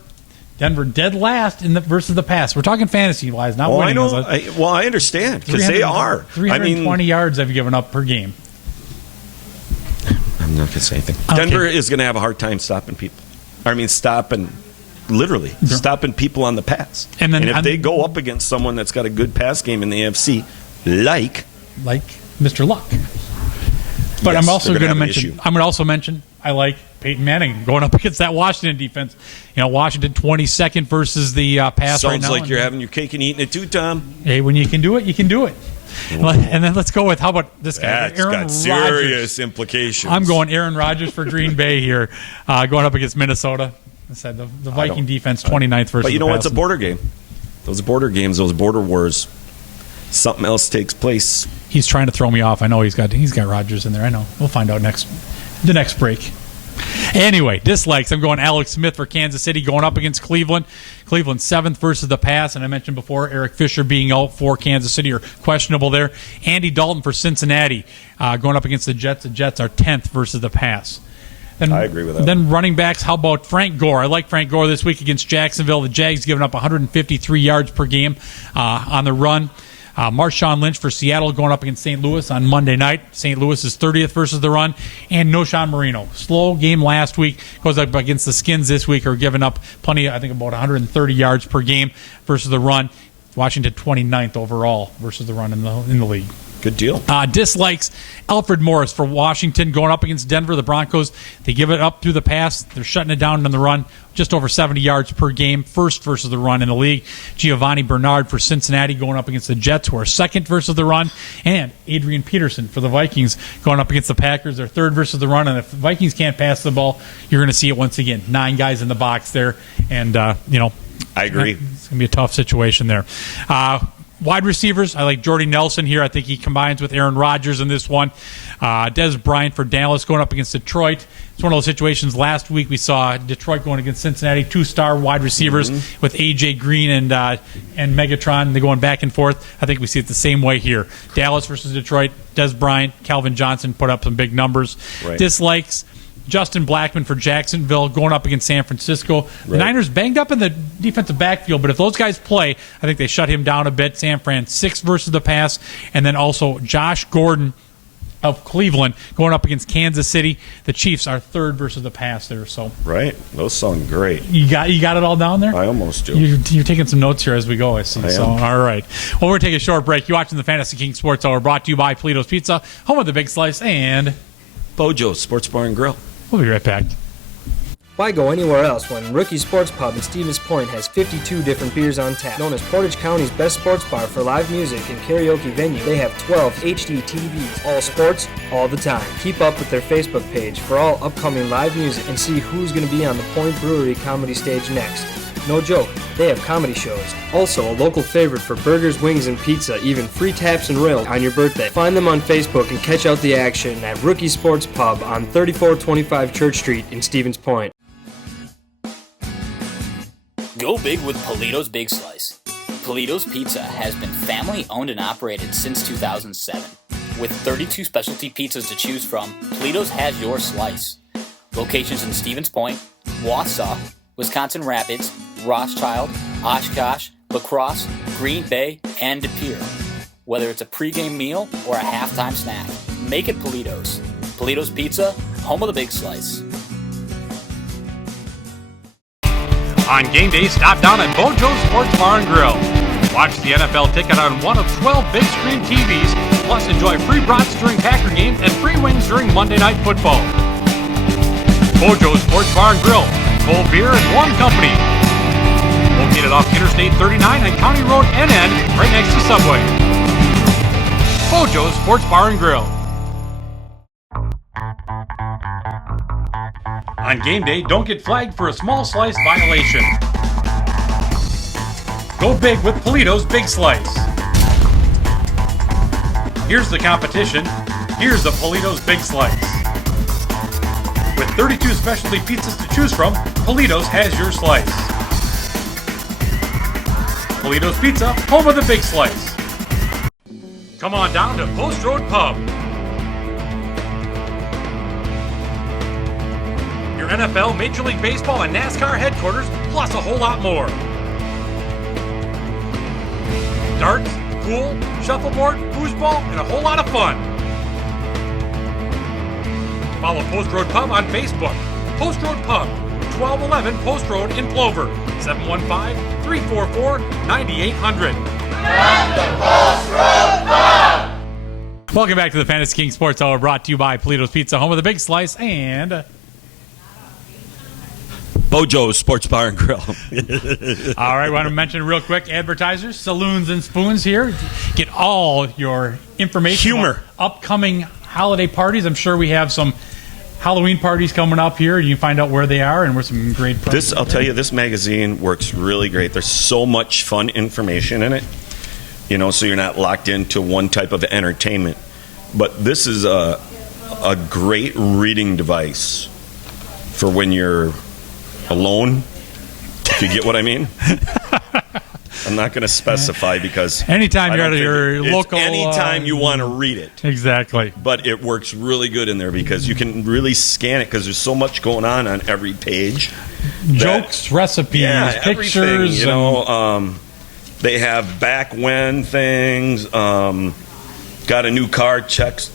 Denver dead last versus the pass. We're talking fantasy-wise, not winning. I understand, because they are. 320 yards they've given up per game. I'm not going to say anything. Okay. Denver is going to have a hard time stopping people. Stopping people on the pass. And if they go up against someone that's got a good pass game in the AFC, like Mr. Luck. But yes, I'm going to also mention I like Peyton Manning going up against that Washington defense. Washington 22nd versus the pass right now. Sounds like you're having your cake and eating it too, Tom. Hey, when you can do it, you can do it. Ooh. And then let's go with, how about this guy? That's got serious implications. I'm going Aaron Rodgers for Green Bay here, going up against Minnesota. I said the Viking defense 29th versus. But you know what? It's a border game. Those border games, those border wars. Something else takes place. He's trying to throw me off. I know he's got Rodgers in there. I know. We'll find out the next break. Anyway, dislikes. I'm going Alex Smith for Kansas City going up against Cleveland. Cleveland 7th versus the pass, and I mentioned before Eric Fisher being out for Kansas City or questionable there. Andy Dalton for Cincinnati going up against the Jets. The Jets are 10th versus the pass. I agree with that. Then running backs, how about Frank Gore? I like Frank Gore this week against Jacksonville. The Jags giving up 153 yards per game on the run. Marshawn Lynch for Seattle going up against St. Louis on Monday night. St. Louis is 30th versus the run. And Noshawn Marino. Slow game last week. Goes up against the Skins this week, are giving up plenty, I think about 130 yards per game versus the run. Washington 29th overall versus the run in the league. Good deal. Dislikes, Alfred Morris for Washington going up against Denver. The Broncos, they give it up through the pass. They're shutting it down on the run. Just over 70 yards per game. First versus the run in the league. Giovanni Bernard for Cincinnati going up against the Jets, who are second versus the run. And Adrian Peterson for the Vikings going up against the Packers. They're third versus the run. And if the Vikings can't pass the ball, you're going to see it once again. 9 guys in the box there. And, I agree. It's going to be a tough situation there. Wide receivers, I like Jordy Nelson here. I think he combines with Aaron Rodgers in this one. Des Bryant for Dallas going up against Detroit. It's one of those situations. Last week we saw Detroit going against Cincinnati, 2-star wide receivers with A.J. Green and Megatron. They're going back and forth. I think we see it the same way here. Dallas versus Detroit, Des Bryant, Calvin Johnson put up some big numbers. Right. Dislikes, Justin Blackman for Jacksonville going up against San Francisco. The Niners banged up in the defensive backfield, but if those guys play, I think they shut him down a bit. San Fran 6th versus the pass. And then also Josh Gordon of Cleveland going up against Kansas City. The Chiefs are 3rd versus the pass there. So right. Those sound great. You got it all down there? I almost do. You're taking some notes here as we go, I see. So, all right. Well, we're taking a short break. You're watching the Fantasy King Sports Hour, brought to you by Polito's Pizza, home of the Big Slice, and Bojo's Sports Bar and Grill. We'll be right back. Why go anywhere else when Rookie Sports Pub in Stevens Point has 52 different beers on tap? Known as Portage County's best sports bar for live music and karaoke venue, they have 12 HD TVs. All sports, all the time. Keep up with their Facebook page for all upcoming live music and see who's going to be on the Point Brewery comedy stage next. No joke, they have comedy shows. Also, a local favorite for burgers, wings, and pizza, even free taps and rails on your birthday. Find them on Facebook and catch out the action at Rookie Sports Pub on 3425 Church Street in Stevens Point. Go big with Polito's Big Slice. Polito's Pizza has been family owned and operated since 2007. With 32 specialty pizzas to choose from, Polito's has your slice. Locations in Stevens Point, Wausau, Wisconsin Rapids, Rothschild, Oshkosh, La Crosse, Green Bay, and De Pere. Whether it's a pregame meal or a halftime snack, make it Polito's. Polito's Pizza, home of the Big Slice. On game day, stop down at Bojo's Sports Bar and Grill. Watch the NFL ticket on one of 12 big screen TVs, plus enjoy free brats during Packer games and free wings during Monday Night Football. Bojo's Sports Bar and Grill, cold beer and warm company. Located off Interstate 39 and County Road NN, right next to Subway. Bojo's Sports Bar and Grill. On game day, don't get flagged for a small slice violation. Go big with Polito's Big Slice. Here's the competition. Here's the Polito's Big Slice. With 32 specialty pizzas to choose from, Polito's has your slice. Polito's Pizza, home of the Big Slice. Come on down to Post Road Pub. Your NFL, Major League Baseball, and NASCAR headquarters, plus a whole lot more. Darts, pool, shuffleboard, foosball, and a whole lot of fun. Follow Post Road Pub on Facebook. Post Road Pub, 1211 Post Road in Plover, 715-344-9800. Welcome back to the Fantasy King Sports Hour, brought to you by Polito's Pizza, home of the Big Slice, and Bojo's Sports Bar and Grill. All right, want to mention real quick, advertisers, Saloons and Spoons here. Get all your information. Humor. Upcoming holiday parties. I'm sure we have some Halloween parties coming up here. You can find out where they are and where some great prices. I'll tell you, this magazine works really great. There's so much fun information in it, so you're not locked into one type of entertainment. But this is a great reading device for when you're alone, if you get what I mean. I'm not going to specify because anytime you're at your local, anytime you want to read it, exactly. But it works really good in there because you can really scan it because there's so much going on every page. Jokes, recipes, pictures. They have back when things. Got a new car. Chicks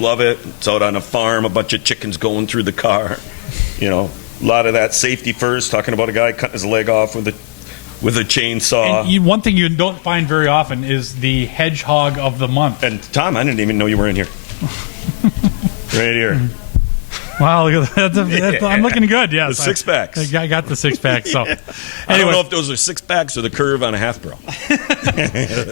love it. It's out on a farm. A bunch of chickens going through the car. A lot of that safety first, talking about a guy cutting his leg off with a chainsaw. And one thing you don't find very often is the hedgehog of the month. And Tom, I didn't even know you were in here. Right here. Wow, I'm looking good. Yes, the six packs. I got the six pack. So, anyway. I don't know if those are six packs or the curve on a half barrel.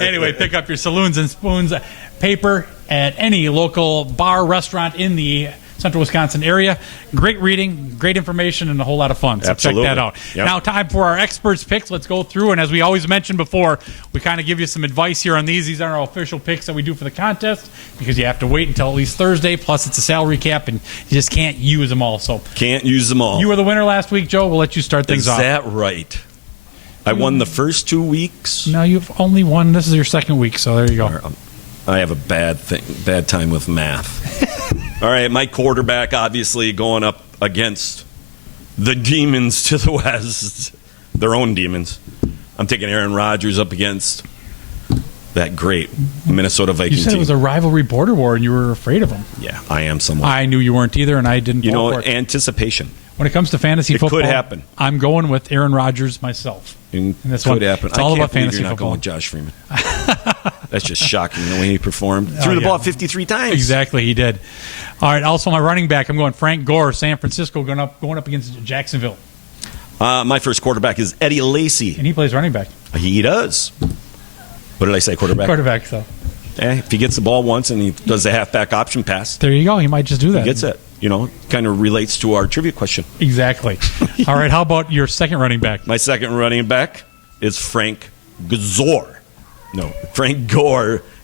Anyway, pick up your Saloons and Spoons paper at any local bar, restaurant in the Central Wisconsin area. Great reading, great information, and a whole lot of fun. So Absolutely. Check that out. Yep. Now, time for our experts' picks. Let's go through, and as we always mentioned before, we kind of give you some advice here on these. These are our official picks that we do for the contest because you have to wait until at least Thursday, plus it's a salary cap, and you just can't use them all. So can't use them all. You were the winner last week, Joe. We'll let you start things off. Is that right? I won the first 2 weeks. No, you've only won. This is your second week, so there you go. I have a bad time with math. All right, my quarterback obviously going up against the demons to the west, their own demons. I'm taking Aaron Rodgers up against that great Minnesota Vikings team. You said it was a rivalry border war, and you were afraid of them. Yeah, I am somewhat. I knew you weren't either, and I didn't. Anticipation. When it comes to fantasy football, could happen. I'm going with Aaron Rodgers myself. It could happen. It's all about fantasy you're not football. Going with Josh Freeman. That's just shocking the way he performed. Threw the ball 53 times. Exactly, he did. All right. Also, my running back, I'm going Frank Gore, San Francisco, going up against Jacksonville. My first quarterback is Eddie Lacy, and he plays running back. He does. What did I say? Quarterback. Quarterback. So. If he gets the ball once and he does the halfback option pass, there you go. He might just do that. He gets it. Kind of relates to our trivia question. Exactly. All right. How about your second running back? My second running back is Frank Gore.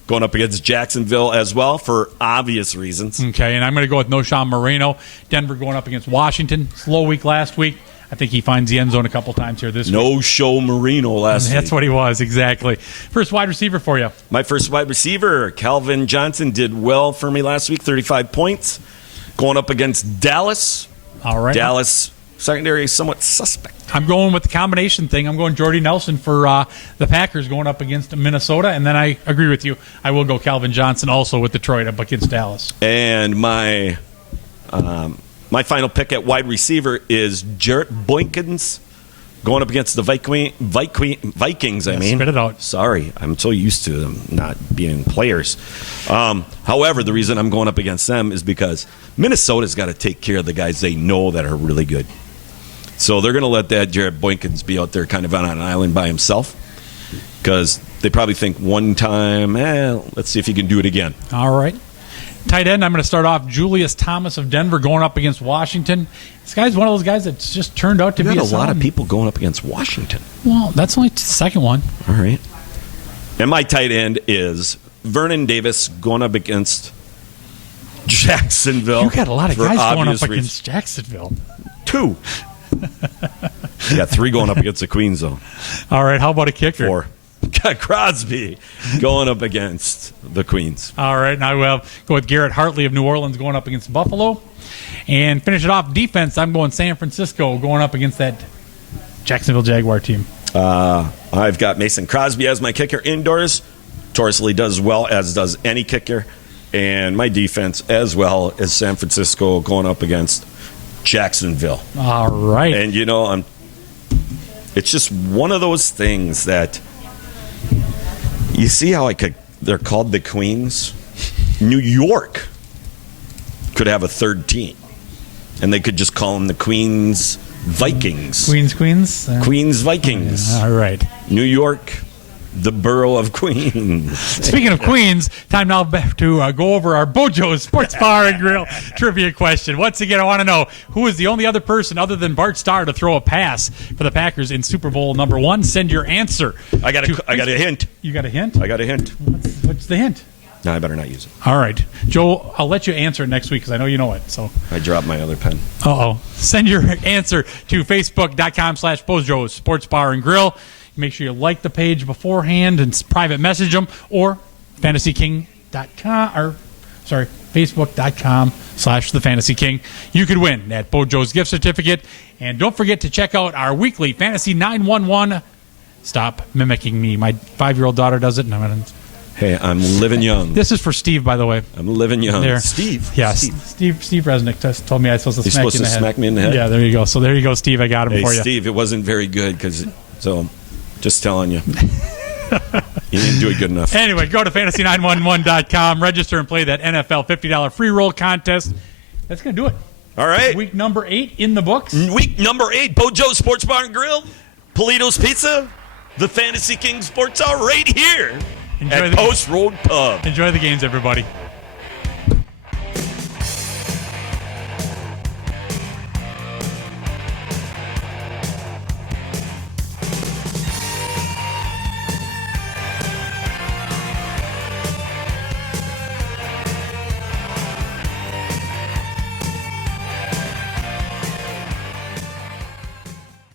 Going up against Jacksonville as well for obvious reasons. Okay, and I'm going to go with Noshawn Moreno. Denver going up against Washington. Slow week last week. I think he finds the end zone a couple times here this week. No-show Marino last week. That's what he was, exactly. First wide receiver for you. My first wide receiver, Calvin Johnson, did well for me last week, 35 points. Going up against Dallas. All right. Dallas secondary is somewhat suspect. I'm going with the combination thing. I'm going Jordy Nelson for the Packers going up against Minnesota. And then I agree with you. I will go Calvin Johnson also with Detroit up against Dallas. And my final pick at wide receiver is Jarrett Boykins going up against the Vikings. I mean, spit it out. Sorry, I'm so used to them not being players. However, the reason I'm going up against them is because Minnesota's got to take care of the guys they know that are really good. So they're going to let that Jared Boykins be out there kind of on an island by himself because they probably think one time, let's see if he can do it again. All right. Tight end, I'm going to start off Julius Thomas of Denver going up against Washington. This guy's one of those guys that's just turned out to be a lot of people going up against Washington. Well, that's only the second one. All right. And my tight end is Vernon Davis going up against Jacksonville. You got a lot of guys going up against Jacksonville. 2. You got 3 going up against the Queens, though. All right, how about a kicker? 4. Got Crosby going up against the Queens. All right, and I will go with Garrett Hartley of New Orleans going up against Buffalo. And finish it off defense, I'm going San Francisco going up against that Jacksonville Jaguar team. I've got Mason Crosby as my kicker indoors. Torsley does well, as does any kicker. And my defense as well as San Francisco going up against Jacksonville. All right. And, it's just one of those things that you see how they're called the Queens? New York could have a third team, and they could just call them the Queens Vikings. Queens? Queens Vikings. All right. New York, the borough of Queens. Speaking of Queens, time now to go over our Bojo's Sports Bar and Grill trivia question. Once again, I want to know, who is the only other person other than Bart Starr to throw a pass for the Packers in Super Bowl number 1? Send your answer. I got a hint. You got a hint? I got a hint. What's the hint? No, I better not use it. All right. Joe, I'll let you answer it next week because I know you know it. So I dropped my other pen. Send your answer to facebook.com/Bojo's Sports Bar and Grill. Make sure you like the page beforehand and private message them, or Facebook.com/TheFantasyKing. You could win that Bojo's gift certificate. And don't forget to check out our weekly Fantasy 911. Stop mimicking me. My 5-year-old daughter does it. Hey, I'm living young. This is for Steve, by the way. I'm living young. There. Steve? Yeah, Steve Resnick told me I was supposed to smack me in the head? Yeah, there you go. So there you go, Steve. I got him for you. Steve, it wasn't very good, so just telling you. You didn't do it good enough. Anyway, go to fantasy911.com, register and play that NFL $50 free roll contest. That's going to do it. All right. Week number 8 in the books. Week number 8, Bojo's Sports Bar and Grill, Polito's Pizza, the Fantasy King Sports are right here at Post Road Pub. Enjoy the games, everybody.